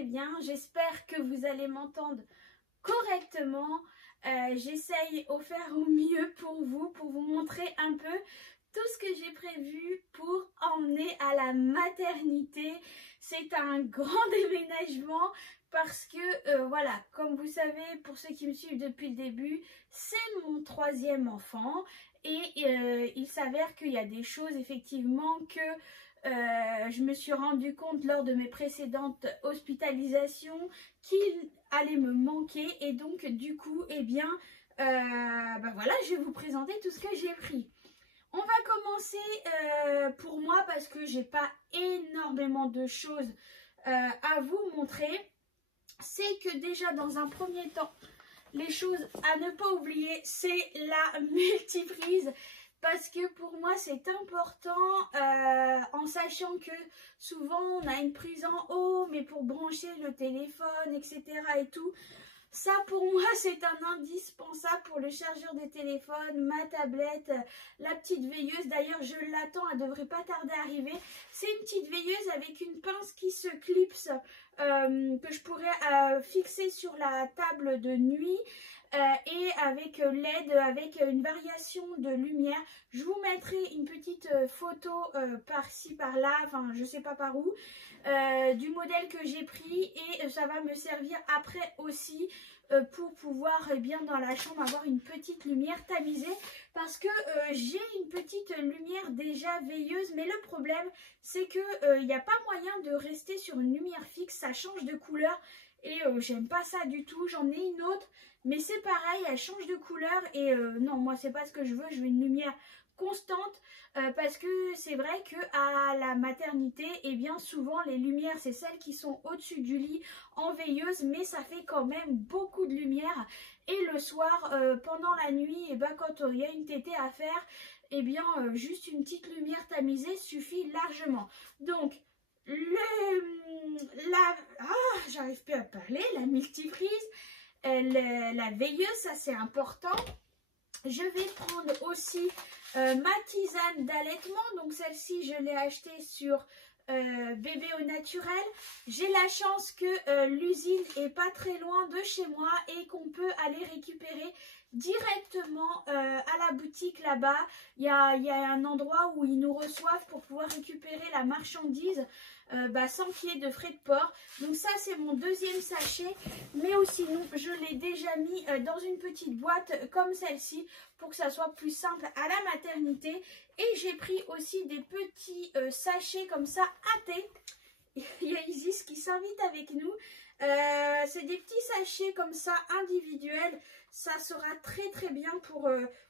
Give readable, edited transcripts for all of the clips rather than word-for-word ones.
très bien, j'espère que vous allez m'entendre correctement. J'essaye au faire au mieux pour vous montrer un peu tout ce que j'ai prévu pour emmener à la maternité. C'est un grand déménagement parce que voilà, comme vous savez, pour ceux qui me suivent depuis le début, c'est mon troisième enfant et il s'avère qu'il y a des choses effectivement que je me suis rendu compte lors de mes précédentes hospitalisations qu'il allait me manquer, et donc du coup eh bien voilà, je vais vous présenter tout ce que j'ai pris. On va commencer pour moi parce que j'ai pas énormément de choses à vous montrer. C'est que déjà dans un premier temps, les choses à ne pas oublier, c'est la multiprise. Parce que pour moi c'est important, en sachant que souvent on a une prise en haut, mais pour brancher le téléphone, etc. et tout. Ça pour moi c'est un indispensable pour le chargeur des téléphones, ma tablette, la petite veilleuse. D'ailleurs je l'attends, elle devrait pas tarder à arriver. C'est une petite veilleuse avec une pince qui se clipse, que je pourrais fixer sur la table de nuit. Et avec LED, avec une variation de lumière. Je vous mettrai une petite photo par-ci, par-là, enfin je sais pas par où, du modèle que j'ai pris, et ça va me servir après aussi pour pouvoir bien dans la chambre avoir une petite lumière tamisée, parce que j'ai une petite lumière déjà veilleuse, mais le problème c'est que il n'y a pas moyen de rester sur une lumière fixe, ça change de couleur. Et j'aime pas ça du tout. J'en ai une autre, mais c'est pareil, elle change de couleur. Et non, moi c'est pas ce que je veux. Je veux une lumière constante, parce que c'est vrai que à la maternité, et bien souvent les lumières c'est celles qui sont au-dessus du lit en veilleuse, mais ça fait quand même beaucoup de lumière. Et le soir, pendant la nuit, et ben quand il y a une tétée à faire, et bien juste une petite lumière tamisée suffit largement. Donc j'arrive plus à parler, la multiprise, la veilleuse, ça c'est important. Je vais prendre aussi ma tisane d'allaitement, donc celle-ci je l'ai achetée sur Bébé au naturel. J'ai la chance que l'usine est pas très loin de chez moi et qu'on peut aller récupérer directement à la boutique là-bas. Il y a un endroit où ils nous reçoivent pour pouvoir récupérer la marchandise sans qu'il y ait de frais de port. Donc ça c'est mon deuxième sachet, mais aussi je l'ai déjà mis dans une petite boîte comme celle-ci pour que ça soit plus simple à la maternité. Et j'ai pris aussi des petits sachets comme ça à thé. Il y a Isis qui s'invite avec nous. C'est des petits sachets comme ça individuels. Ça sera très bien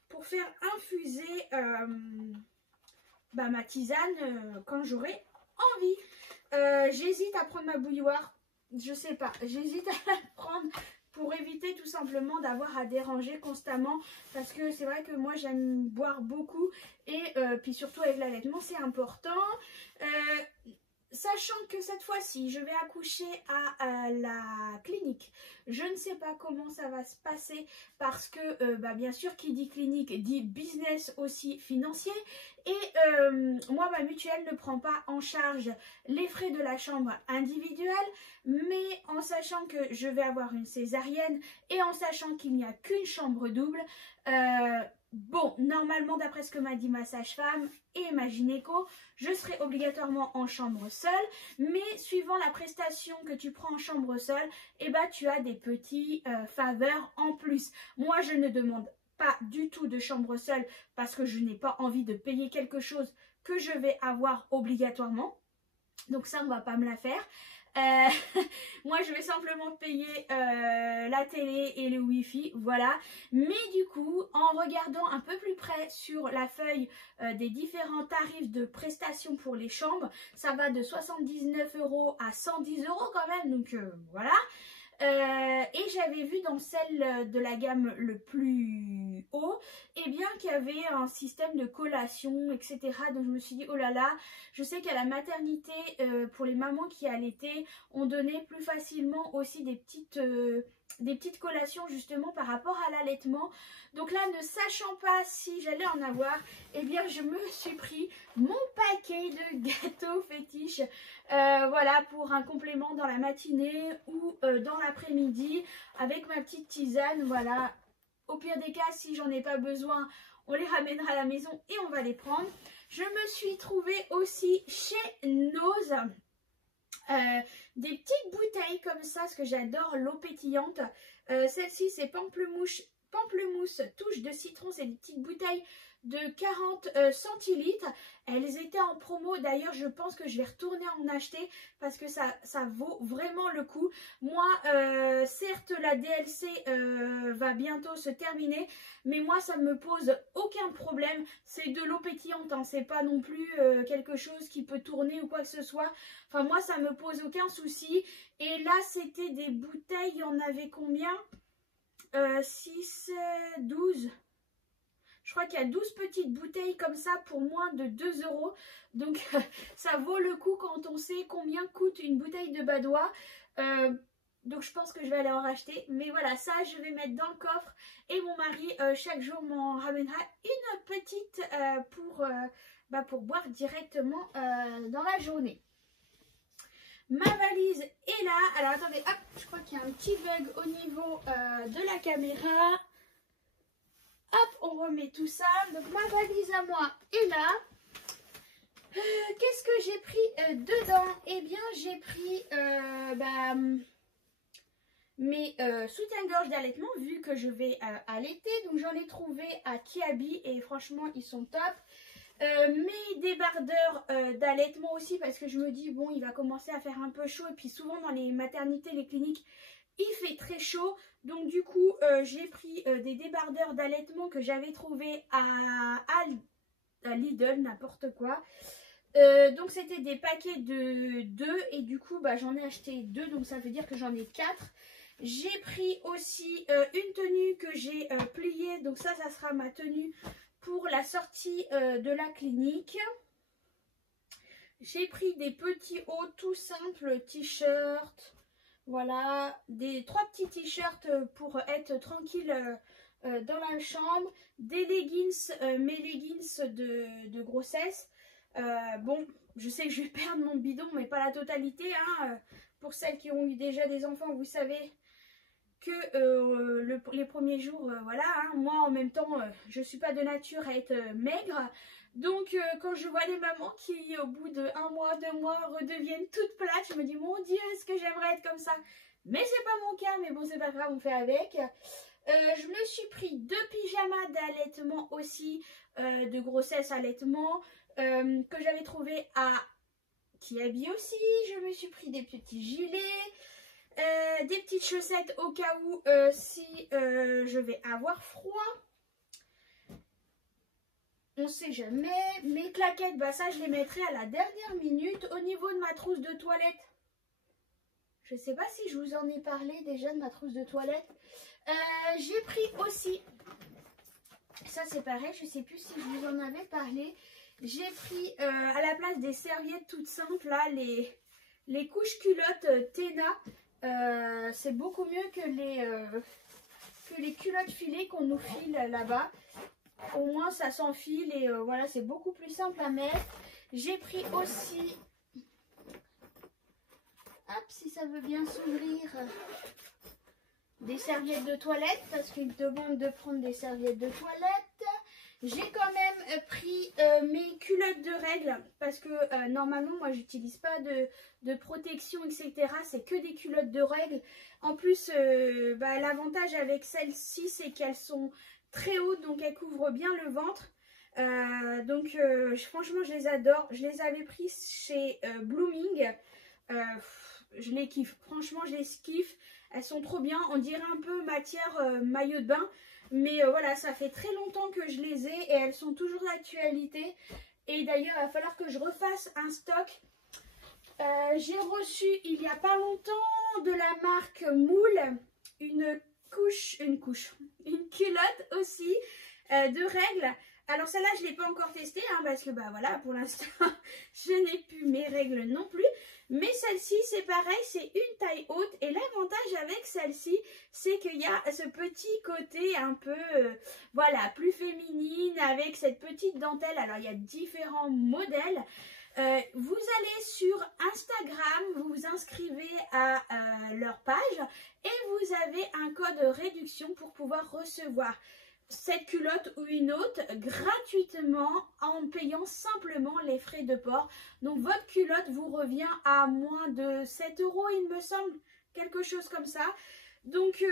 pour faire infuser ma tisane quand j'aurai envie. J'hésite à prendre ma bouilloire. Je sais pas. J'hésite à la prendre pour éviter tout simplement d'avoir à déranger constamment. Parce que c'est vrai que moi j'aime boire beaucoup. Et puis surtout avec l'allaitement c'est important. Sachant que cette fois-ci, je vais accoucher à la clinique. Je ne sais pas comment ça va se passer parce que, bien sûr, qui dit clinique dit business aussi financier. Et moi, ma mutuelle ne prend pas en charge les frais de la chambre individuelle. Mais en sachant que je vais avoir une césarienne et en sachant qu'il n'y a qu'une chambre double, bon, normalement, d'après ce que m'a dit ma sage-femme et ma gynéco, je serai obligatoirement en chambre seule. Mais suivant la prestation que tu prends en chambre seule, tu as des petits faveurs en plus. Moi, je ne demande pas du tout de chambre seule parce que je n'ai pas envie de payer quelque chose que je vais avoir obligatoirement. Donc ça, on va pas me la faire. Moi je vais simplement payer la télé et le wifi, voilà. Mais du coup, en regardant un peu plus près sur la feuille des différents tarifs de prestations pour les chambres, ça va de 79 € à 110 € quand même, donc voilà. Et j'avais vu dans celle de la gamme le plus haut, eh bien qu'il y avait un système de collation, etc. Donc je me suis dit, oh là là, je sais qu'à la maternité, pour les mamans qui allaitaient, on donnait plus facilement aussi des petites collations justement par rapport à l'allaitement. Donc là, ne sachant pas si j'allais en avoir, eh bien je me suis pris mon paquet de gâteaux fétiches, voilà, pour un complément dans la matinée ou dans l'après-midi avec ma petite tisane, voilà. Au pire des cas, si j'en ai pas besoin, on les ramènera à la maison et on va les prendre. Je me suis trouvée aussi chez Nose des petites bouteilles comme ça, parce que j'adore l'eau pétillante. Celle-ci, c'est pamplemousse touche de citron. C'est des petites bouteilles de 40 centilitres. Elles étaient en promo. D'ailleurs, je pense que je vais retourner en acheter parce que ça vaut vraiment le coup. Moi, certes, la DLC va bientôt se terminer, mais moi, ça ne me pose aucun problème. C'est de l'eau pétillante, hein. C'est pas non plus quelque chose qui peut tourner ou quoi que ce soit. Enfin, moi, ça me pose aucun souci. Et là, c'était des bouteilles. Il y en avait combien 6, 12. Je crois qu'il y a 12 petites bouteilles comme ça pour moins de 2 €. Donc ça vaut le coup quand on sait combien coûte une bouteille de Badoit. Donc je pense que je vais aller en racheter. Mais voilà, ça je vais mettre dans le coffre. Et mon mari chaque jour m'en ramènera une petite pour boire directement dans la journée. Ma valise est là. Alors attendez, hop, je crois qu'il y a un petit bug au niveau de la caméra. Hop, on remet tout ça. Donc ma valise à moi est là. Qu'est-ce que j'ai pris dedans? Eh bien, j'ai pris mes soutiens-gorge d'allaitement, vu que je vais allaiter. Donc j'en ai trouvé à Kiabi et franchement, ils sont top. Mes débardeurs d'allaitement aussi, parce que je me dis, bon, il va commencer à faire un peu chaud. Et puis souvent dans les maternités, les cliniques, il fait très chaud. Donc du coup, j'ai pris des débardeurs d'allaitement que j'avais trouvés à Lidl, n'importe quoi. Donc c'était des paquets de 2 et du coup, j'en ai acheté 2. Donc ça veut dire que j'en ai 4. J'ai pris aussi une tenue que j'ai pliée. Donc ça sera ma tenue pour la sortie de la clinique. J'ai pris des petits hauts tout simples, t-shirts. Voilà, 3 petits t-shirts pour être tranquille dans la chambre. Des leggings, mes leggings de grossesse. Bon, je sais que je vais perdre mon bidon, mais pas la totalité. Hein. Pour celles qui ont eu déjà des enfants, vous savez que les premiers jours, voilà, hein, moi en même temps, je ne suis pas de nature à être maigre. Donc quand je vois les mamans qui au bout de 1 mois, 2 mois redeviennent toutes plates, je me dis mon Dieu, est-ce que j'aimerais être comme ça? Mais c'est pas mon cas, mais bon c'est pas grave, on fait avec. Je me suis pris 2 pyjamas d'allaitement aussi, de grossesse allaitement, que j'avais trouvé à Kiabi aussi. Je me suis pris des petits gilets. Des petites chaussettes au cas où si je vais avoir froid. On sait jamais. Mes claquettes, ça je les mettrai à la dernière minute. Au niveau de ma trousse de toilette, je sais pas si je vous en ai parlé déjà de ma trousse de toilette. J'ai pris aussi, ça c'est pareil, je sais plus si je vous en avais parlé. J'ai pris à la place des serviettes toutes simples là, les couches culottes Tena. C'est beaucoup mieux que les culottes filées qu'on nous file là-bas. Au moins ça s'enfile et voilà, c'est beaucoup plus simple à mettre. J'ai pris aussi, hop, si ça veut bien s'ouvrir, des serviettes de toilette parce qu'ils demandent de prendre des serviettes de toilette. J'ai quand même pris mes culottes de règles parce que normalement moi j'utilise pas de protection etc. C'est que des culottes de règles. En plus l'avantage avec celles-ci c'est qu'elles sont très hautes donc elles couvrent bien le ventre. Donc franchement je les adore. Je les avais pris chez Blooming. Je les kiffe, franchement je les kiffe. Elles sont trop bien, on dirait un peu matière maillot de bain. Mais voilà, ça fait très longtemps que je les ai et elles sont toujours d'actualité. Et d'ailleurs il va falloir que je refasse un stock. J'ai reçu il n'y a pas longtemps de la marque Moule une culotte aussi de règles. Alors celle-là je ne l'ai pas encore testée hein, parce que bah voilà, pour l'instant je n'ai plus mes règles non plus. Mais celle-ci c'est pareil, c'est une taille haute et l'avantage avec celle-ci c'est qu'il y a ce petit côté un peu voilà, plus féminine avec cette petite dentelle. Alors il y a différents modèles. Vous allez sur Instagram, vous vous inscrivez à leur page et vous avez un code réduction pour pouvoir recevoir cette culotte ou une autre gratuitement en payant simplement les frais de port. Donc votre culotte vous revient à moins de 7 €, il me semble, quelque chose comme ça. Donc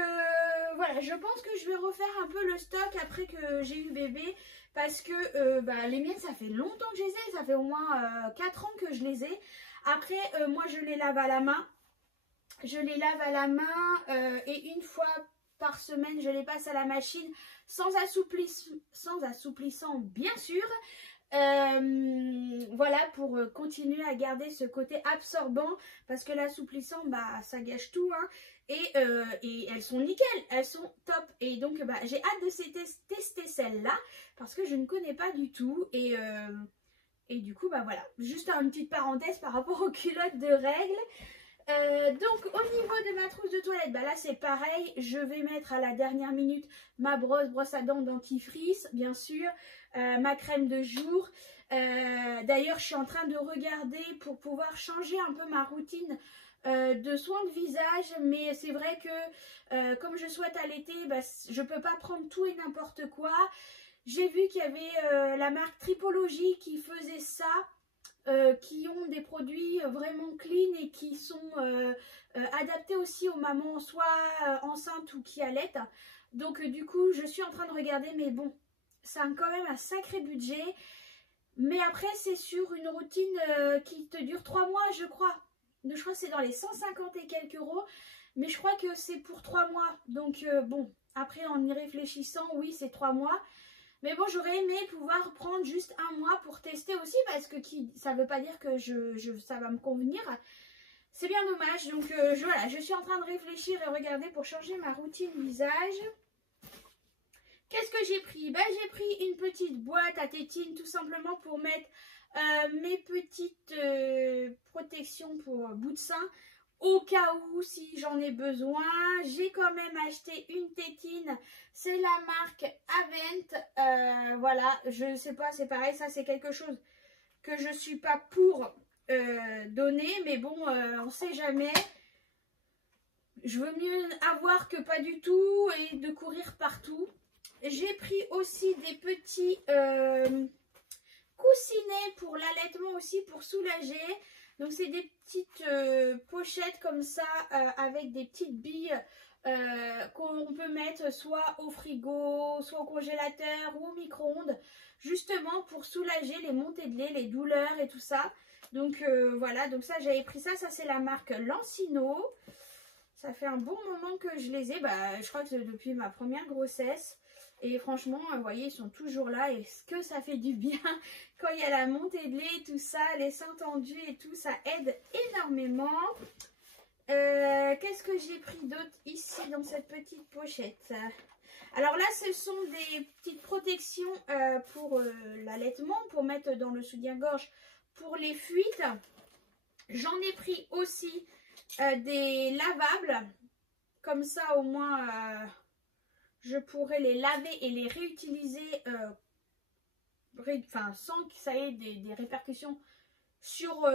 voilà, je pense que je vais refaire un peu le stock après que j'ai eu bébé. Parce que les miennes, ça fait longtemps que je les ai. Ça fait au moins 4 ans que je les ai. Après, moi, je les lave à la main. Je les lave à la main et une fois par semaine, je les passe à la machine sans assouplissant, bien sûr. Voilà, pour continuer à garder ce côté absorbant. Parce que l'assouplissant, bah, ça gâche tout, hein. Et elles sont nickel, elles sont top. Et donc j'ai hâte de tester celle-là parce que je ne connais pas du tout. Et du coup bah voilà, juste une petite parenthèse par rapport aux culottes de règles. Donc au niveau de ma trousse de toilette, bah là c'est pareil, je vais mettre à la dernière minute ma brosse à dents dentifrice, bien sûr, ma crème de jour. D'ailleurs je suis en train de regarder pour pouvoir changer un peu ma routine de soins de visage, mais c'est vrai que comme je souhaite allaiter, bah, je peux pas prendre tout et n'importe quoi. J'ai vu qu'il y avait la marque Tripologie qui faisait ça, qui ont des produits vraiment clean et qui sont adaptés aussi aux mamans soit enceintes ou qui allaitent. Donc du coup je suis en train de regarder, mais bon, ça a quand même un sacré budget. Mais après c'est sur une routine qui te dure 3 mois je crois. Donc, je crois que c'est dans les 150 et quelques euros. Mais je crois que c'est pour 3 mois. Donc bon, après en y réfléchissant, oui c'est 3 mois. Mais bon, j'aurais aimé pouvoir prendre juste 1 mois pour tester aussi. Parce que ça ne veut pas dire que ça va me convenir. C'est bien dommage. Donc voilà, je suis en train de réfléchir et regarder pour changer ma routine visage. Qu'est-ce que j'ai pris? J'ai pris une petite boîte à tétine tout simplement pour mettre mes petites protections pour bout de sein au cas où si j'en ai besoin. J'ai quand même acheté une tétine, c'est la marque Avent. Voilà, je sais pas, c'est pareil, ça c'est quelque chose que je suis pas pour donner, mais bon, on sait jamais. Je veux mieux avoir que pas du tout et de courir partout. J'ai pris aussi des petits coussinets pour l'allaitement aussi, pour soulager. Donc c'est des petites pochettes comme ça avec des petites billes qu'on peut mettre soit au frigo, soit au congélateur ou au micro-ondes, justement pour soulager les montées de lait, les douleurs et tout ça. Donc voilà, donc ça j'avais pris ça, c'est la marque Lancino. Ça fait un bon moment que je les ai, je crois que c'est depuis ma première grossesse. Et franchement, vous voyez, ils sont toujours là. Et ce que ça fait du bien quand il y a la montée de lait, tout ça, les seins tendus et tout, ça aide énormément. Qu'est-ce que j'ai pris d'autre ici dans cette petite pochette? Alors là, ce sont des petites protections pour l'allaitement, pour mettre dans le soutien-gorge pour les fuites. J'en ai pris aussi des lavables. Comme ça, au moins... je pourrais les laver et les réutiliser sans que ça ait des répercussions sur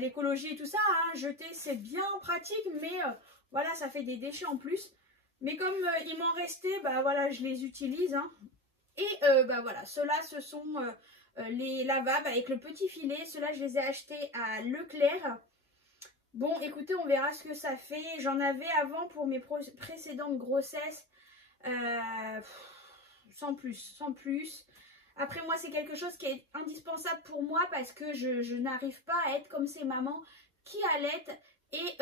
l'écologie et tout ça. Hein. Jeter, c'est bien pratique, mais voilà, ça fait des déchets en plus. Mais comme il m'en restait, voilà, je les utilise. Hein. Et voilà, ceux-là, ce sont les lavables avec le petit filet. Ceux-là, je les ai achetés à Leclerc. Bon, écoutez, on verra ce que ça fait. J'en avais avant pour mes précédentes grossesses. Sans plus. Après moi c'est quelque chose qui est indispensable pour moi parce que je n'arrive pas à être comme ces mamans qui allaitent et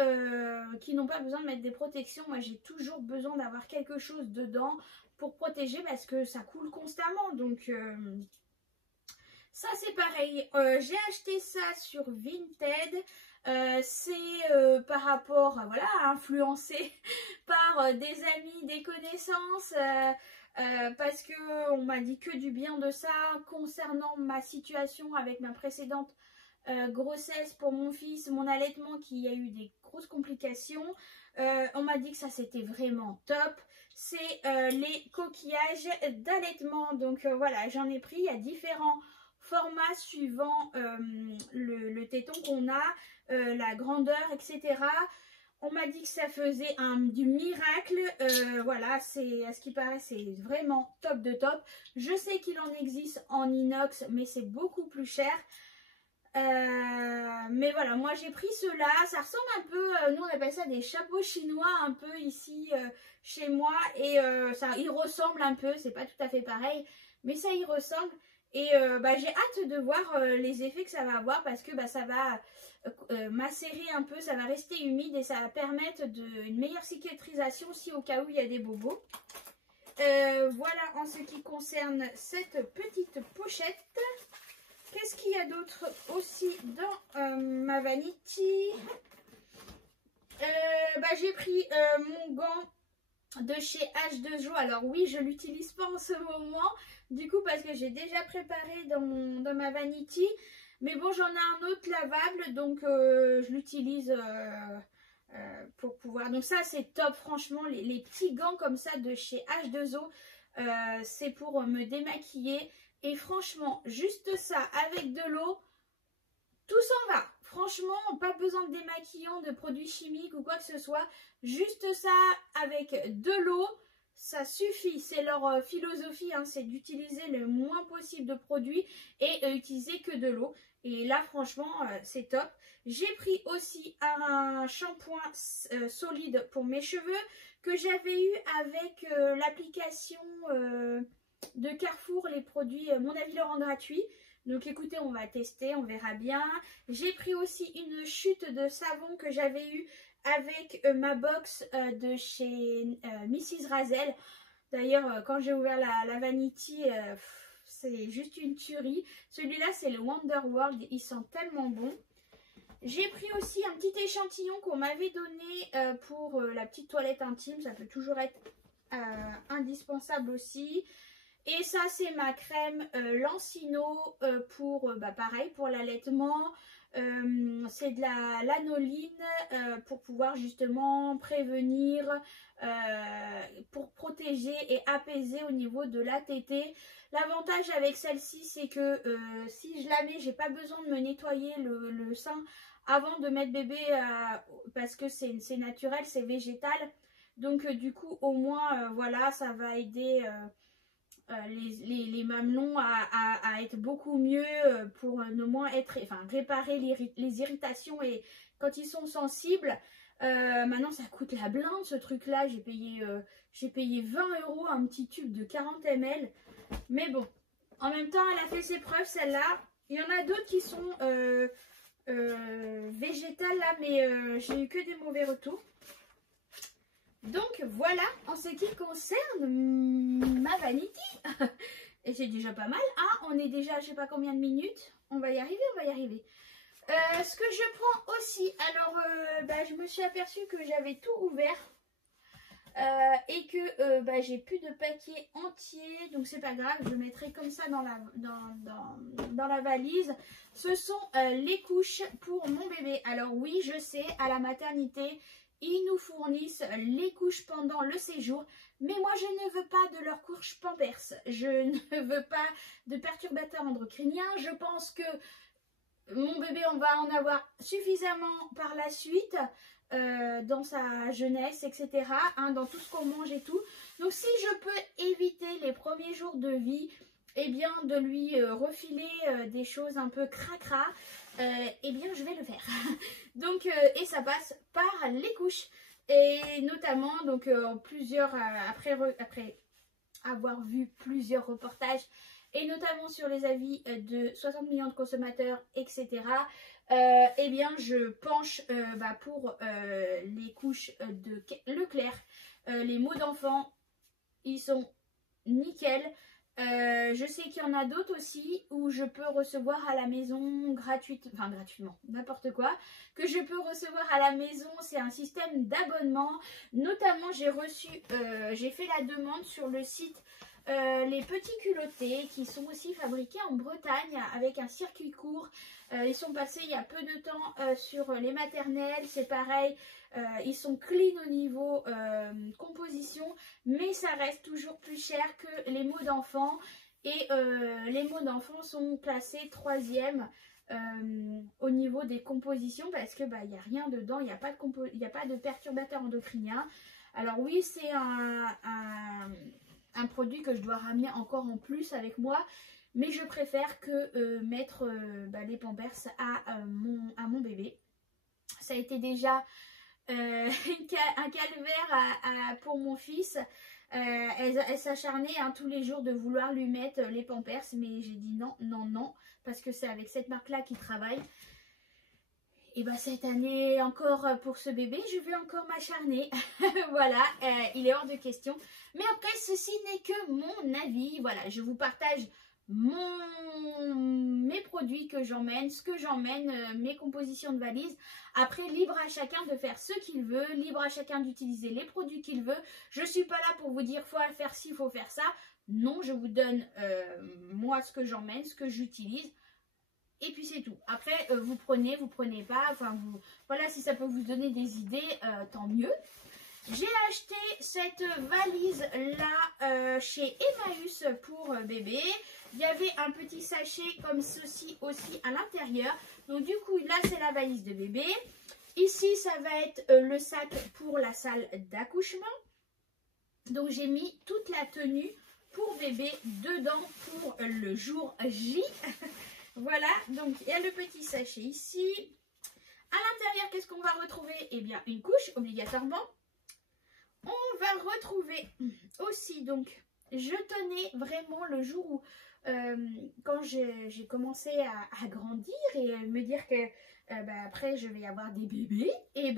qui n'ont pas besoin de mettre des protections. Moi j'ai toujours besoin d'avoir quelque chose dedans pour protéger parce que ça coule constamment. Donc ça c'est pareil. J'ai acheté ça sur Vinted. C'est par rapport voilà, influencé par des amis, des connaissances. Parce que on m'a dit que du bien de ça concernant ma situation avec ma précédente grossesse pour mon fils, mon allaitement qui a eu des grosses complications. On m'a dit que ça c'était vraiment top. C'est les coquillages d'allaitement. Donc voilà, j'en ai pris. Il y a différents formats suivant le téton qu'on a, la grandeur, etc. On m'a dit que ça faisait du miracle. Voilà, c'est à ce qui paraît, c'est vraiment top de top. Je sais qu'il en existe en inox, mais c'est beaucoup plus cher. Mais voilà, moi j'ai pris ceux-là. Ça ressemble un peu, nous on appelle ça des chapeaux chinois, un peu ici chez moi. Et ça, il ressemble un peu, c'est pas tout à fait pareil, mais ça y ressemble. Et j'ai hâte de voir les effets que ça va avoir parce que ça va macérer un peu, ça va rester humide et ça va permettre une meilleure cicatrisation si au cas où il y a des bobos. Voilà en ce qui concerne cette petite pochette. Qu'est-ce qu'il y a d'autre aussi dans ma vanity? J'ai pris mon gant de chez H2O. Alors oui, je l'utilise pas en ce moment, du coup parce que j'ai déjà préparé dans ma vanity. Mais bon, j'en ai un autre lavable, donc je l'utilise pour pouvoir... Donc ça, c'est top, franchement, les petits gants comme ça de chez H2O, c'est pour me démaquiller. Et franchement, juste ça, avec de l'eau, tout s'en va. Franchement, pas besoin de démaquillant, de produits chimiques ou quoi que ce soit. Juste ça, avec de l'eau, ça suffit. C'est leur philosophie, hein, c'est d'utiliser le moins possible de produits et utiliser que de l'eau. Et là, franchement, c'est top. J'ai pris aussi un shampoing solide pour mes cheveux que j'avais eu avec l'application de Carrefour, les produits Mon Avis le rend gratuit. Donc écoutez, on va tester, on verra bien. J'ai pris aussi une chute de savon que j'avais eu avec ma box de chez Mrs. Razel. D'ailleurs, quand j'ai ouvert la vanity, c'est juste une tuerie. Celui-là, c'est le Wonder World. Il sent tellement bon. J'ai pris aussi un petit échantillon qu'on m'avait donné pour la petite toilette intime. Ça peut toujours être indispensable aussi. Et ça, c'est ma crème Lancino pour, pareil, pour l'allaitement. C'est de la lanoline pour pouvoir justement prévenir, pour protéger et apaiser au niveau de la tétée. L'avantage avec celle-ci, c'est que si je la mets, j'ai pas besoin de me nettoyer le sein avant de mettre bébé parce que c'est naturel, c'est végétal. Donc du coup, au moins, voilà, ça va aider... les mamelons à être beaucoup mieux pour ne moins être, réparer les irritations et quand ils sont sensibles. Maintenant ça coûte la blinde ce truc là, j'ai payé 20 € un petit tube de 40 ml, mais bon, en même temps elle a fait ses preuves celle-là. Il y en a d'autres qui sont végétales là, mais j'ai eu que des mauvais retours. Donc voilà en ce qui concerne ma vanity. Et c'est déjà pas mal, hein. On est déjà je sais pas combien de minutes. On va y arriver, on va y arriver. Ce que je prends aussi, alors je me suis aperçue que j'avais tout ouvert et que j'ai plus de paquet entier, donc c'est pas grave, je mettrai comme ça dans la valise. Ce sont les couches pour mon bébé. Alors oui, je sais, à la maternité ils nous fournissent les couches pendant le séjour, mais moi je ne veux pas de leurs couches Pampers, je ne veux pas de perturbateurs endocriniens. Je pense que mon bébé, on va en avoir suffisamment par la suite, dans sa jeunesse, etc., hein, dans tout ce qu'on mange et tout. Donc si je peux éviter les premiers jours de vie, eh bien de lui refiler des choses un peu cracra, eh bien je vais le faire. Donc et ça passe par les couches et notamment donc après avoir vu plusieurs reportages et notamment sur les avis de 60 millions de consommateurs, etc. Eh bien, je penche pour les couches de Leclerc. Les mots d'enfant, ils sont nickel. Je sais qu'il y en a d'autres aussi où je peux recevoir à la maison gratuitement, n'importe quoi, que je peux recevoir à la maison. C'est un système d'abonnement. Notamment, j'ai fait la demande sur le site les petits culottés qui sont aussi fabriqués en Bretagne avec un circuit court. Ils sont passés il y a peu de temps sur les maternelles, c'est pareil. Ils sont clean au niveau composition, mais ça reste toujours plus cher que les mots d'enfant. Et les mots d'enfant sont classés 3e au niveau des compositions parce que il n'y a rien dedans, il n'y a pas de perturbateur endocrinien. Alors oui, c'est un produit que je dois ramener encore en plus avec moi, mais je préfère que mettre les Pampers à mon bébé. Ça a été déjà un calvaire pour mon fils. Elle s'acharnait tous les jours de vouloir lui mettre les Pampers, mais j'ai dit non, non, non, parce que c'est avec cette marque-là qu'il travaille. Et cette année encore pour ce bébé, je vais encore m'acharner. Voilà, il est hors de question. Mais après, ceci n'est que mon avis. Voilà, je vous partage mes produits que j'emmène, ce que j'emmène, mes compositions de valises. Après, libre à chacun de faire ce qu'il veut, libre à chacun d'utiliser les produits qu'il veut. Je ne suis pas là pour vous dire faut faire ci, faut faire ça. Non, je vous donne moi ce que j'emmène, ce que j'utilise. Et puis c'est tout. Après, vous prenez pas. Enfin, voilà, si ça peut vous donner des idées, tant mieux. J'ai acheté cette valise-là chez Emmaüs pour bébé. Il y avait un petit sachet comme ceci aussi à l'intérieur. Donc du coup, là, c'est la valise de bébé. Ici, ça va être le sac pour la salle d'accouchement. Donc j'ai mis toute la tenue pour bébé dedans pour le jour J. Voilà, donc il y a le petit sachet ici. À l'intérieur, qu'est-ce qu'on va retrouver? Eh bien, une couche, obligatoirement. On va retrouver aussi, donc, je tenais vraiment le jour où, quand j'ai commencé à grandir et me dire que après, je vais avoir des bébés, et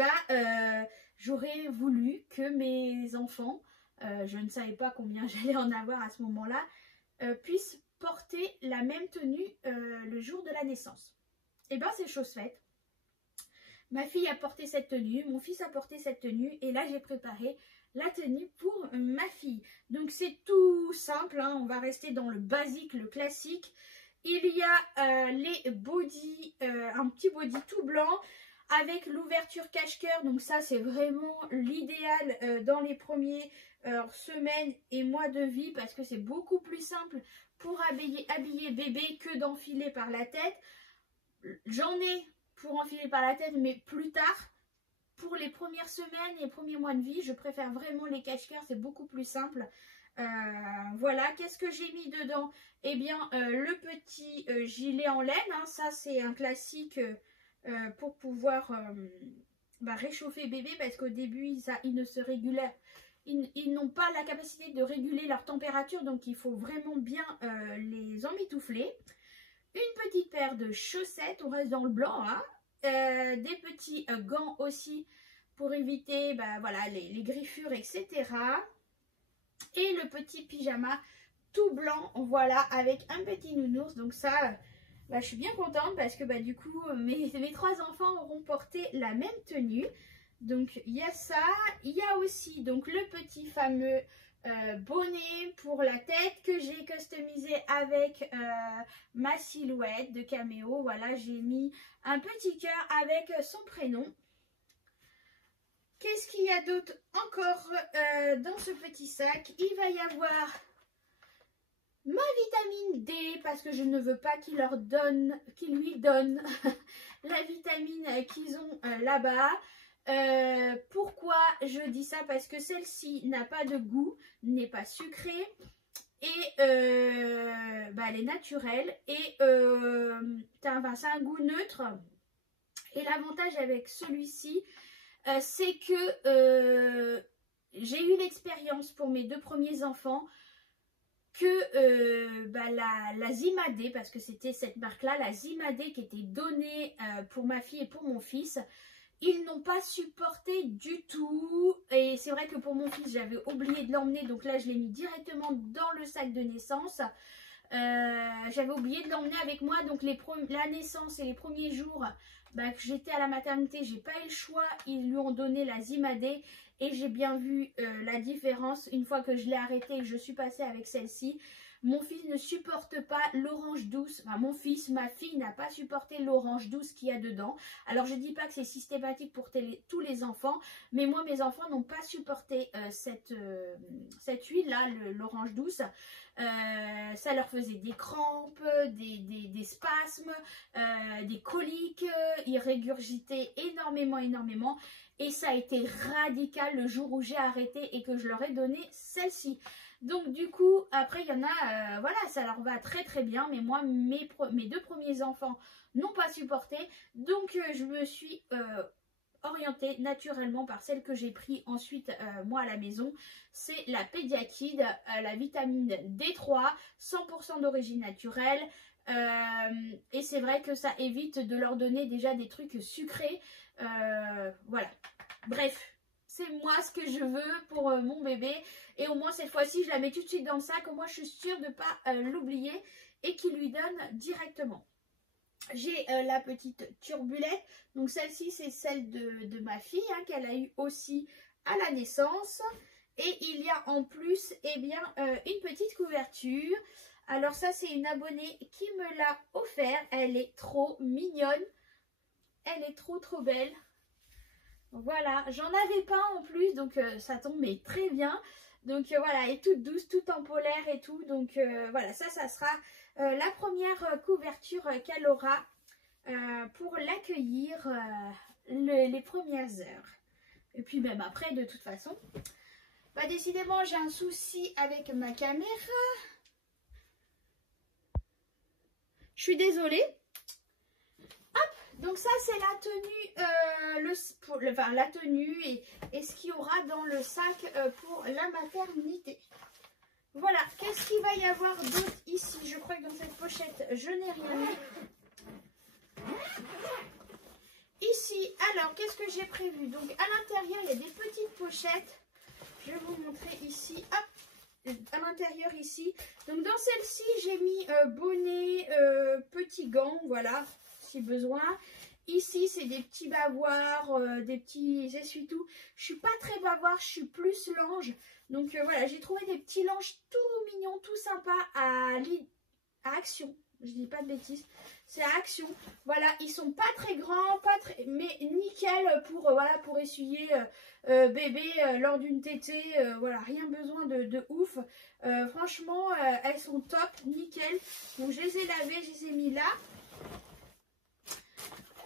j'aurais voulu que mes enfants, je ne savais pas combien j'allais en avoir à ce moment-là, puissent porter la même tenue le jour de la naissance. Et c'est chose faite. Ma fille a porté cette tenue, mon fils a porté cette tenue et là j'ai préparé la tenue pour ma fille. Donc c'est tout simple, hein, on va rester dans le basique, le classique. Il y a les bodys, un petit body tout blanc avec l'ouverture cache-cœur. Donc ça c'est vraiment l'idéal dans les premières semaines et mois de vie parce que c'est beaucoup plus simple pour habiller bébé que d'enfiler par la tête. J'en ai pour enfiler par la tête, mais plus tard, pour les premières semaines et premiers mois de vie, je préfère vraiment les cache-cœurs, c'est beaucoup plus simple. Voilà, qu'est-ce que j'ai mis dedans? Eh bien, le petit gilet en laine, hein, ça c'est un classique pour pouvoir réchauffer bébé, parce qu'au début, ils ne se régulent. Ils n'ont pas la capacité de réguler leur température, donc il faut vraiment bien les emmitoufler. Une petite paire de chaussettes, on reste dans le blanc, hein. Des petits gants aussi pour éviter voilà, les griffures, etc. Et le petit pyjama tout blanc, voilà, avec un petit nounours. Donc ça, je suis bien contente parce que du coup, mes 3 enfants auront porté la même tenue. Donc il y a ça, il y a aussi donc le petit fameux bonnet pour la tête que j'ai customisé avec ma silhouette de caméo. Voilà, j'ai mis un petit cœur avec son prénom. Qu'est-ce qu'il y a d'autre encore dans ce petit sac? Il va y avoir ma vitamine D parce que je ne veux pas qu'il lui donne la vitamine qu'ils ont là-bas. Pourquoi je dis ça? Parce que celle-ci n'a pas de goût, n'est pas sucrée et elle est naturelle et c'est un goût neutre. Et l'avantage avec celui-ci, c'est que j'ai eu l'expérience pour mes 2 premiers enfants. que la Zimadé, parce que c'était cette marque-là, la Zimadé qui était donnée pour ma fille et pour mon fils, ils n'ont pas supporté du tout. Et c'est vrai que pour mon fils, j'avais oublié de l'emmener, donc là je l'ai mis directement dans le sac de naissance. J'avais oublié de l'emmener avec moi, donc la naissance et les premiers jours que j'étais à la maternité, j'ai pas eu le choix, ils lui ont donné la Zimadé et j'ai bien vu la différence une fois que je l'ai arrêtée et que je suis passée avec celle-ci. Mon fils ne supporte pas l'orange douce, enfin ma fille n'a pas supporté l'orange douce qu'il y a dedans. Alors je dis pas que c'est systématique pour tous les enfants, mais moi mes enfants n'ont pas supporté cette huile là, l'orange douce. Ça leur faisait des crampes, des spasmes, des coliques, ils régurgitaient énormément et ça a été radical le jour où j'ai arrêté et que je leur ai donné celle-ci. Donc du coup après il y en a, voilà, ça leur va très bien, mais moi mes 2 premiers enfants n'ont pas supporté, donc je me suis orientée naturellement par celle que j'ai pris ensuite moi à la maison. C'est la Pediakid, la vitamine D3, 100% d'origine naturelle. Et c'est vrai que ça évite de leur donner déjà des trucs sucrés. Voilà, bref, c'est moi ce que je veux pour mon bébé. Et au moins cette fois-ci je la mets tout de suite dans le sac, au moins je suis sûre de ne pas l'oublier et qu'il lui donne directement. J'ai la petite turbulette, donc celle-ci c'est celle de ma fille qu'elle a eu aussi à la naissance. Et il y a en plus une petite couverture. Alors ça c'est une abonnée qui me l'a offert, elle est trop mignonne, elle est trop belle. Voilà, j'en avais pas en plus, donc ça tombe mais très bien. Donc voilà, elle est toute douce, toute en polaire et tout. Donc voilà, ça sera la première couverture qu'elle aura pour l'accueillir les premières heures. Et puis même après, de toute façon. Décidément, j'ai un souci avec ma caméra. Je suis désolée. Hop, donc ça c'est la tenue, la tenue et ce qu'il y aura dans le sac pour la maternité. Voilà, qu'est-ce qu'il va y avoir d'autre ici? Je crois que dans cette pochette, je n'ai rien mis. Ici, alors, qu'est-ce que j'ai prévu? Donc, à l'intérieur, il y a des petites pochettes. Je vais vous montrer ici. Hop, à l'intérieur ici. Donc, dans celle-ci, j'ai mis bonnet, petits gants, voilà, si besoin. Ici, c'est des petits bavoirs, des petits essuie-tout. Je suis pas très bavoir, je suis plus linge. Donc voilà, j'ai trouvé des petits linges tout mignons, tout sympas à Action. Je dis pas de bêtises, c'est à Action. Voilà, ils sont pas très grands, mais nickel pour voilà, pour essuyer bébé lors d'une tétée. Voilà, rien besoin de ouf. Franchement, elles sont top, nickel. Donc je les ai lavées, je les ai mis là.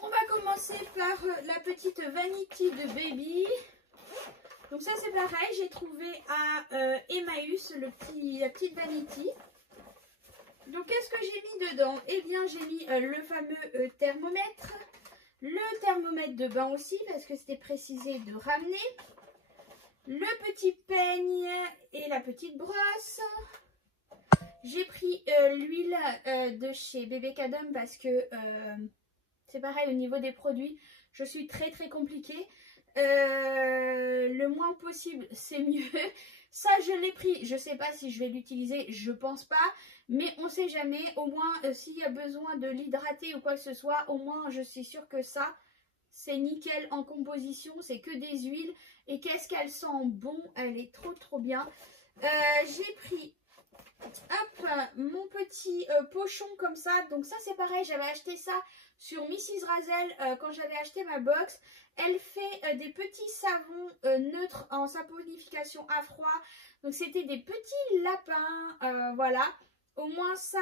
On va commencer par la petite vanity de baby. Donc ça c'est pareil, j'ai trouvé à Emmaüs la petite vanity. Donc qu'est-ce que j'ai mis dedans? Eh bien j'ai mis le fameux thermomètre. Le thermomètre de bain aussi parce que c'était précisé de ramener. Le petit peigne et la petite brosse. J'ai pris l'huile de chez Bébé Cadom parce que c'est pareil au niveau des produits. Je suis très compliquée. Le moins possible c'est mieux. Ça je l'ai pris, je sais pas si je vais l'utiliser, je pense pas, mais on sait jamais. Au moins s'il y a besoin de l'hydrater ou quoi que ce soit, au moins je suis sûre que ça c'est nickel en composition, c'est que des huiles. Et qu'est-ce qu'elle sent bon, elle est trop bien. J'ai pris hop, mon petit pochon comme ça. Donc ça c'est pareil, j'avais acheté ça sur Mrs. Razel quand j'avais acheté ma box. Elle fait des petits savons neutres en saponification à froid. Donc c'était des petits lapins, voilà. Au moins ça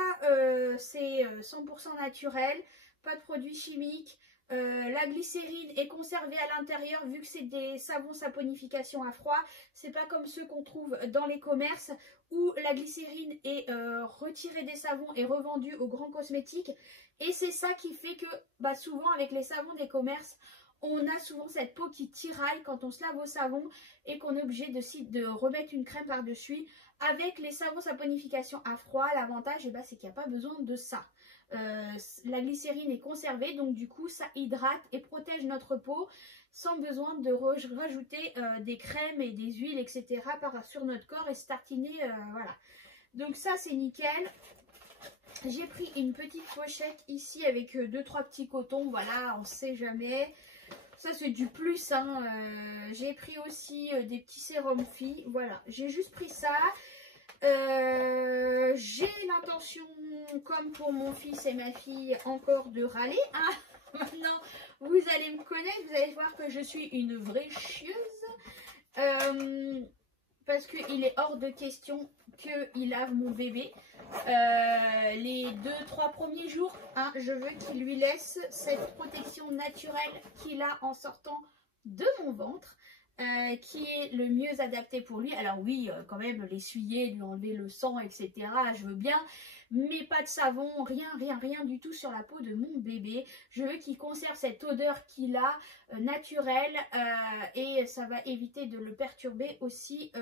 c'est 100% naturel, pas de produits chimiques. La glycérine est conservée à l'intérieur vu que c'est des savons saponification à froid. C'est pas comme ceux qu'on trouve dans les commerces où la glycérine est retirée des savons et revendue aux grands cosmétiques. Et c'est ça qui fait que souvent avec les savons des commerces, on a souvent cette peau qui tiraille quand on se lave au savon et qu'on est obligé de remettre une crème par-dessus. Avec les savons saponification à froid, l'avantage c'est qu'il n'y a pas besoin de ça. La glycérine est conservée, donc du coup ça hydrate et protège notre peau sans besoin de rajouter des crèmes et des huiles, etc. sur notre corps et se tartiner, voilà. Donc ça c'est nickel. J'ai pris une petite pochette ici avec 2-3 petits cotons, voilà, on sait jamais. Ça c'est du plus, hein. J'ai pris aussi des petits sérums filles, voilà, j'ai juste pris ça. J'ai l'intention, comme pour mon fils et ma fille, encore de râler, hein. Maintenant vous allez me connaître, vous allez voir que je suis une vraie chieuse, parce qu'il est hors de question qu'il lave mon bébé. Les 2-3 premiers jours, hein, je veux qu'il lui laisse cette protection naturelle qu'il a en sortant de mon ventre, qui est le mieux adapté pour lui. Alors oui, quand même l'essuyer, lui enlever le sang, etc. Je veux bien, mais pas de savon, rien du tout sur la peau de mon bébé. Je veux qu'il conserve cette odeur qu'il a, naturelle, et ça va éviter de le perturber aussi.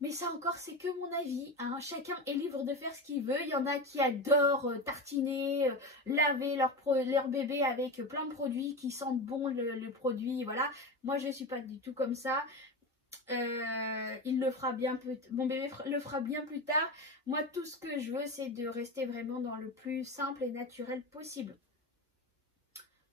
Mais ça encore, c'est que mon avis, hein. Chacun est libre de faire ce qu'il veut. Il y en a qui adorent tartiner, laver leur bébé avec plein de produits qui sentent bon le produit, voilà. Moi, je ne suis pas du tout comme ça. Il le fera bien mon bébé le fera bien plus tard. Moi, tout ce que je veux, c'est de rester vraiment dans le plus simple et naturel possible.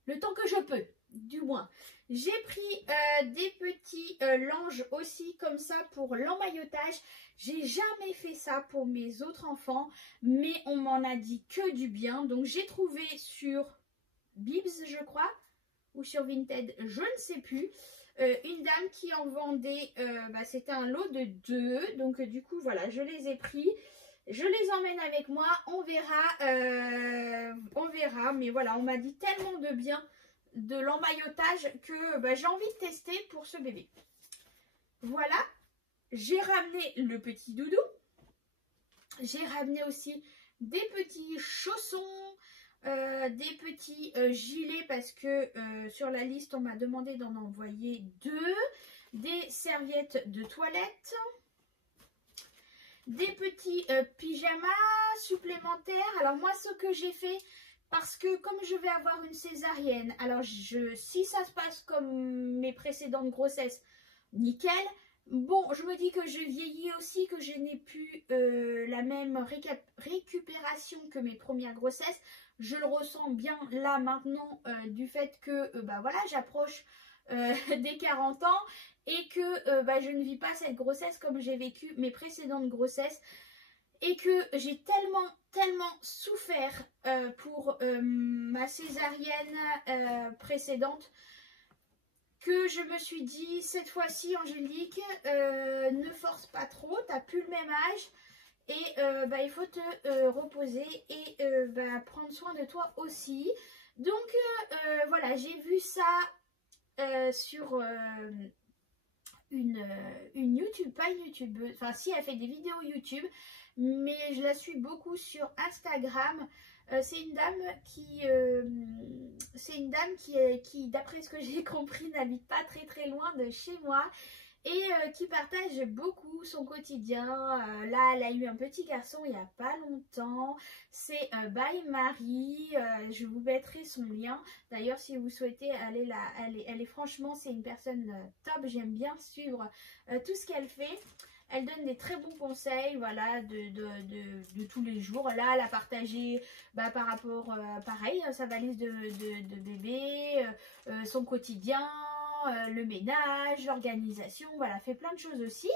Le temps que je peux, du moins. J'ai pris des petits langes aussi comme ça pour l'emmaillotage. J'ai jamais fait ça pour mes autres enfants, mais on m'en a dit que du bien. Donc j'ai trouvé sur Bibs, je crois, ou sur Vinted, je ne sais plus, une dame qui en vendait, c'était un lot de 2. Donc du coup voilà, je les ai pris. Je les emmène avec moi, on verra, mais voilà, on m'a dit tellement de bien de l'emmaillotage que j'ai envie de tester pour ce bébé. Voilà, j'ai ramené le petit doudou, j'ai ramené aussi des petits chaussons, des petits gilets parce que sur la liste on m'a demandé d'en envoyer 2, des serviettes de toilette, des petits pyjamas supplémentaires. Alors moi ce que j'ai fait, parce que comme je vais avoir une césarienne, alors si ça se passe comme mes précédentes grossesses, nickel. Bon, je me dis que je vieillis aussi, que je n'ai plus la même récupération que mes premières grossesses. Je le ressens bien là maintenant du fait que voilà, j'approche des 40 ans et que je ne vis pas cette grossesse comme j'ai vécu mes précédentes grossesses. Et que j'ai tellement souffert pour ma césarienne précédente que je me suis dit, cette fois-ci Angélique, ne force pas trop, t'as plus le même âge et il faut te reposer et prendre soin de toi aussi. Donc voilà, j'ai vu ça sur une YouTube, pas une YouTubeuse, enfin si, elle fait des vidéos YouTube, mais je la suis beaucoup sur Instagram. C'est une dame qui d'après ce que j'ai compris, n'habite pas très loin de chez moi et qui partage beaucoup son quotidien. Là, elle a eu un petit garçon il n'y a pas longtemps. C'est by Marie. Je vous mettrai son lien. D'ailleurs, si vous souhaitez aller là, elle est franchement, c'est une personne top. J'aime bien suivre tout ce qu'elle fait. Elle donne des très bons conseils, voilà, de tous les jours. Là, elle a partagé par rapport, pareil, sa valise de bébé, son quotidien, le ménage, l'organisation, voilà, fait plein de choses aussi.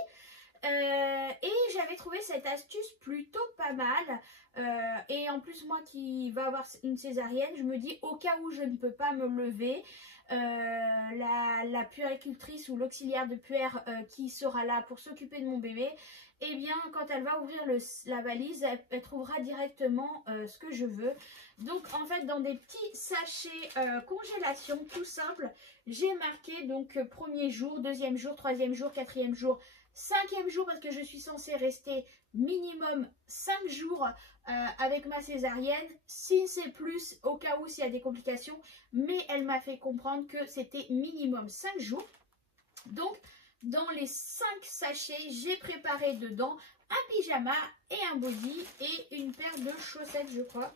Et j'avais trouvé cette astuce plutôt pas mal. Et en plus, moi qui va avoir une césarienne, je me dis au cas où je ne peux pas me lever, la puéricultrice ou l'auxiliaire de puère qui sera là pour s'occuper de mon bébé, et bien quand elle va ouvrir la valise, elle trouvera directement ce que je veux. Donc en fait dans des petits sachets congélation tout simple, j'ai marqué donc premier jour, deuxième jour, troisième jour, quatrième jour, 5e jour parce que je suis censée rester minimum 5 jours avec ma césarienne. Si c'est plus au cas où s'il y a des complications, mais elle m'a fait comprendre que c'était minimum 5 jours. Donc dans les 5 sachets, j'ai préparé dedans un pyjama et un body et une paire de chaussettes, je crois.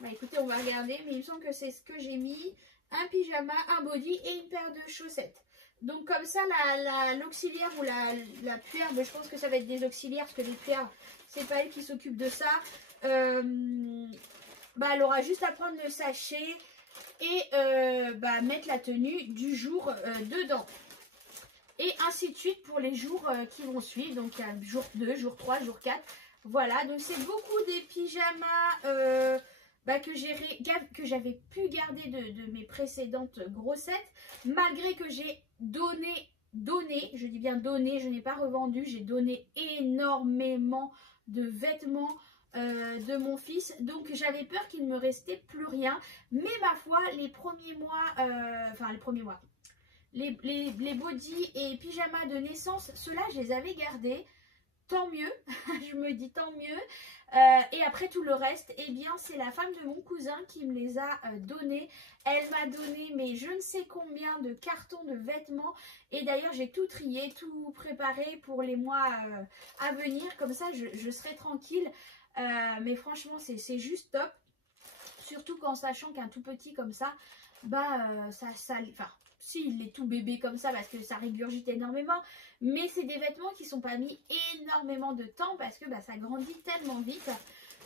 Bah écoutez, on va regarder, mais il me semble que c'est ce que j'ai mis. Un pyjama, un body et une paire de chaussettes. Donc comme ça, l'auxiliaire ou la puère, je pense que ça va être des auxiliaires parce que les puères, c'est pas elle qui s'occupe de ça. Bah, elle aura juste à prendre le sachet et mettre la tenue du jour dedans. Et ainsi de suite pour les jours qui vont suivre. Donc jour 2, jour 3, jour 4. Voilà, donc c'est beaucoup des pyjamas que j'avais pu garder de mes précédentes grossettes. Malgré que j'ai donné, je dis bien donné, je n'ai pas revendu. J'ai donné énormément de vêtements de mon fils. Donc j'avais peur qu'il ne me restait plus rien. Mais ma foi, les premiers mois, les bodys et pyjamas de naissance, ceux-là, je les avais gardés. Tant mieux, je me dis tant mieux. Et après tout le reste, eh bien c'est la femme de mon cousin qui me les a donnés. Elle m'a donné mais je ne sais combien de cartons de vêtements. Et d'ailleurs j'ai tout trié, tout préparé pour les mois à venir. Comme ça je serai tranquille. Mais franchement c'est juste top. Surtout qu'en sachant qu'un tout petit comme ça, si il est tout bébé comme ça parce que ça régurgite énormément, mais c'est des vêtements qui sont pas mis énormément de temps parce que ça grandit tellement vite.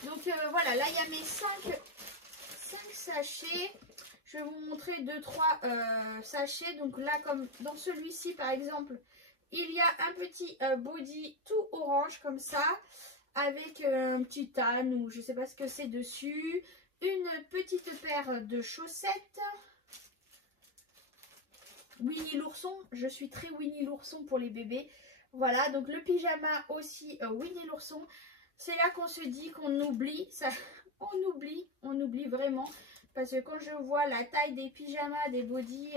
Donc voilà, là il y a mes 5 sachets. Je vais vous montrer 2-3 sachets. Donc là, comme dans celui-ci par exemple, il y a un petit body tout orange comme ça avec un petit âne ou je sais pas ce que c'est dessus. Une petite paire de chaussettes. Winnie l'ourson, je suis très Winnie l'ourson pour les bébés. Voilà, donc le pyjama aussi Winnie l'ourson. C'est là qu'on se dit qu'on oublie, ça, on oublie vraiment. Parce que quand je vois la taille des pyjamas, des bodys,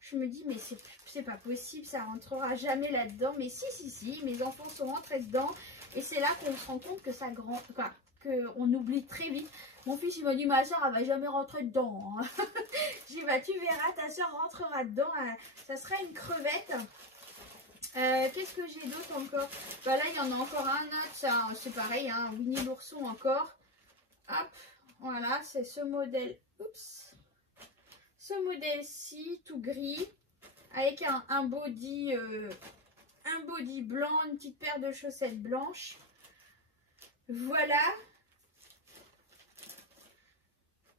je me dis mais c'est pas possible, ça rentrera jamais là-dedans. Mais si, mes enfants sont rentrés dedans. Et c'est là qu'on se rend compte que ça grand, enfin, qu'on oublie très vite. Mon fils il m'a dit ma soeur elle va jamais rentrer dedans. Hein. J'ai dit bah tu verras, ta soeur rentrera dedans, ça sera une crevette. Qu'est-ce que j'ai d'autre encore? Bah là il y en a encore un autre, c'est pareil, hein, Winnie l'ourson encore. Hop, voilà, c'est ce modèle. Oups. Ce modèle-ci, tout gris, avec un body blanc, une petite paire de chaussettes blanches. Voilà.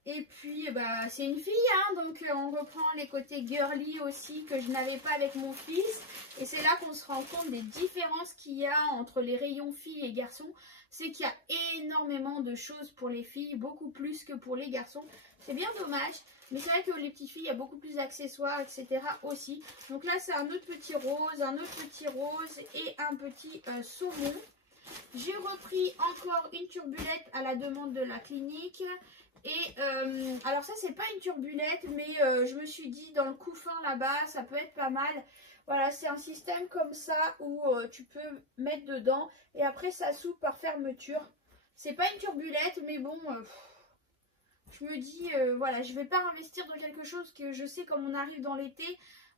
Et puis c'est une fille, hein, donc on reprend les côtés girly aussi que je n'avais pas avec mon fils. Et c'est là qu'on se rend compte des différences qu'il y a entre les rayons filles et garçons. C'est qu'il y a énormément de choses pour les filles, beaucoup plus que pour les garçons. C'est bien dommage, mais c'est vrai que les petites filles, il y a beaucoup plus d'accessoires, etc. aussi. Donc là, c'est un autre petit rose et un petit saumon. J'ai repris encore une turbulette à la demande de la clinique. Et alors ça c'est pas une turbulette, mais je me suis dit dans le couffin là-bas ça peut être pas mal. Voilà, c'est un système comme ça où tu peux mettre dedans et après ça s'ouvre par fermeture. C'est pas une turbulette, mais bon, je me dis voilà, je vais pas investir dans quelque chose que je sais comme on arrive dans l'été,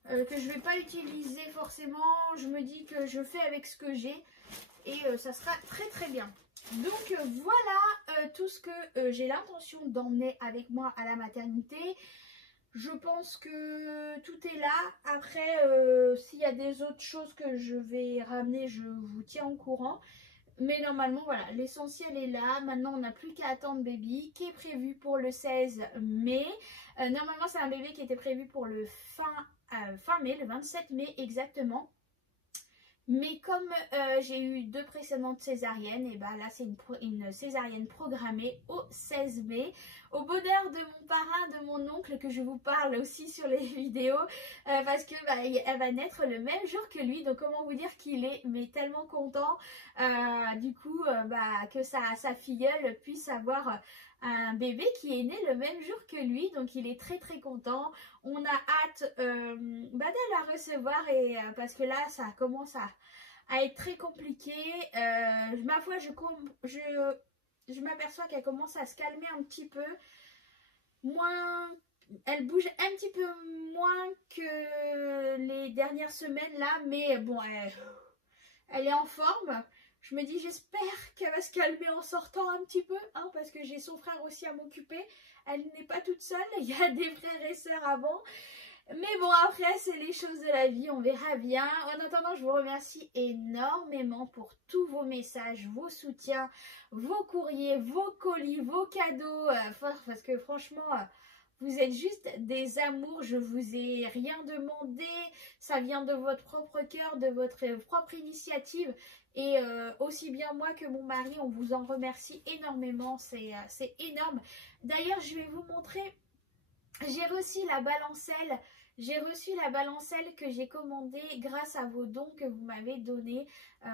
que je vais pas utiliser forcément. Je me dis que je fais avec ce que j'ai et ça sera très très bien. Donc voilà tout ce que j'ai l'intention d'emmener avec moi à la maternité. Je pense que tout est là. Après, s'il y a des autres choses que je vais ramener, je vous tiens au courant. Mais normalement, voilà, l'essentiel est là. Maintenant, on n'a plus qu'à attendre baby, qui est prévu pour le 16 mai. Normalement, c'est un bébé qui était prévu pour le fin mai, le 27 mai exactement. Mais comme j'ai eu 2 précédentes césariennes, et là c'est une césarienne programmée au 16 mai. Au bonheur de mon parrain, de mon oncle, que je vous parle aussi sur les vidéos. Parce que elle va naître le même jour que lui. Donc comment vous dire qu'il est mais tellement content. Du coup que sa filleule puisse avoir un bébé qui est né le même jour que lui, donc il est très très content. On a hâte de la recevoir et parce que là ça commence à être très compliqué. Ma foi, je m'aperçois qu'elle commence à se calmer un petit peu, moins, elle bouge un petit peu moins que les dernières semaines là, mais bon, elle est en forme. Je me dis, j'espère qu'elle va se calmer en sortant un petit peu, hein, parce que j'ai son frère aussi à m'occuper. Elle n'est pas toute seule, il y a des frères et sœurs avant. Mais bon, après, c'est les choses de la vie, on verra bien. En attendant, je vous remercie énormément pour tous vos messages, vos soutiens, vos courriers, vos colis, vos cadeaux. Parce que franchement, vous êtes juste des amours, je vous ai rien demandé. Ça vient de votre propre cœur, de votre propre initiative. Et aussi bien moi que mon mari, on vous en remercie énormément, c'est énorme. D'ailleurs, je vais vous montrer, j'ai reçu la balancelle. J'ai reçu la balancelle que j'ai commandée grâce à vos dons que vous m'avez donnés.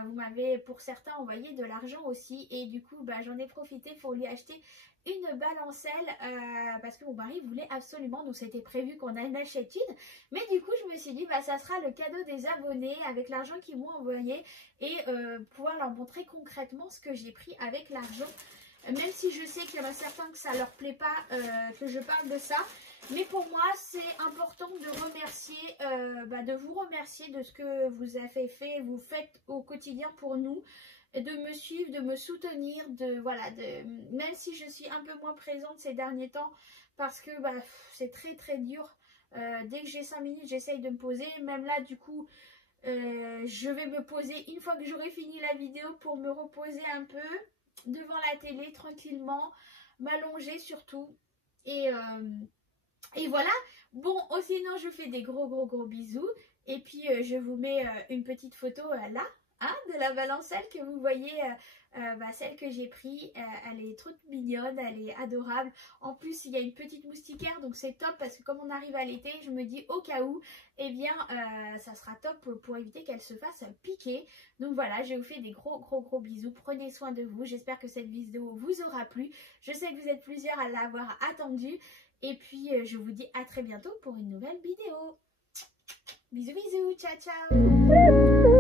Vous m'avez pour certains envoyé de l'argent aussi. Et du coup, j'en ai profité pour lui acheter une balancelle parce que mon mari voulait absolument, nous c'était prévu qu'on en achète une. Mais du coup, je me suis dit, ça sera le cadeau des abonnés avec l'argent qu'ils m'ont envoyé et pouvoir leur montrer concrètement ce que j'ai pris avec l'argent. Même si je sais qu'il y en a certains que ça leur plaît pas que je parle de ça. Mais pour moi, c'est important de remercier, de vous remercier de ce que vous avez fait, vous faites au quotidien pour nous, de me suivre, de me soutenir, même si je suis un peu moins présente ces derniers temps, parce que c'est très très dur. Dès que j'ai 5 minutes, j'essaye de me poser. Même là, du coup, je vais me poser une fois que j'aurai fini la vidéo pour me reposer un peu devant la télé tranquillement, m'allonger surtout. Et voilà, bon, sinon je vous fais des gros bisous. Et puis je vous mets une petite photo là, hein, de la balancelle que vous voyez, celle que j'ai prise. Elle est trop mignonne, elle est adorable. En plus, il y a une petite moustiquaire, donc c'est top parce que comme on arrive à l'été, je me dis au cas où, eh bien, ça sera top pour éviter qu'elle se fasse piquer. Donc voilà, je vous fais des gros bisous. Prenez soin de vous. J'espère que cette vidéo vous aura plu. Je sais que vous êtes plusieurs à l'avoir attendue. Et puis, je vous dis à très bientôt pour une nouvelle vidéo. Bisous, ciao, ciao.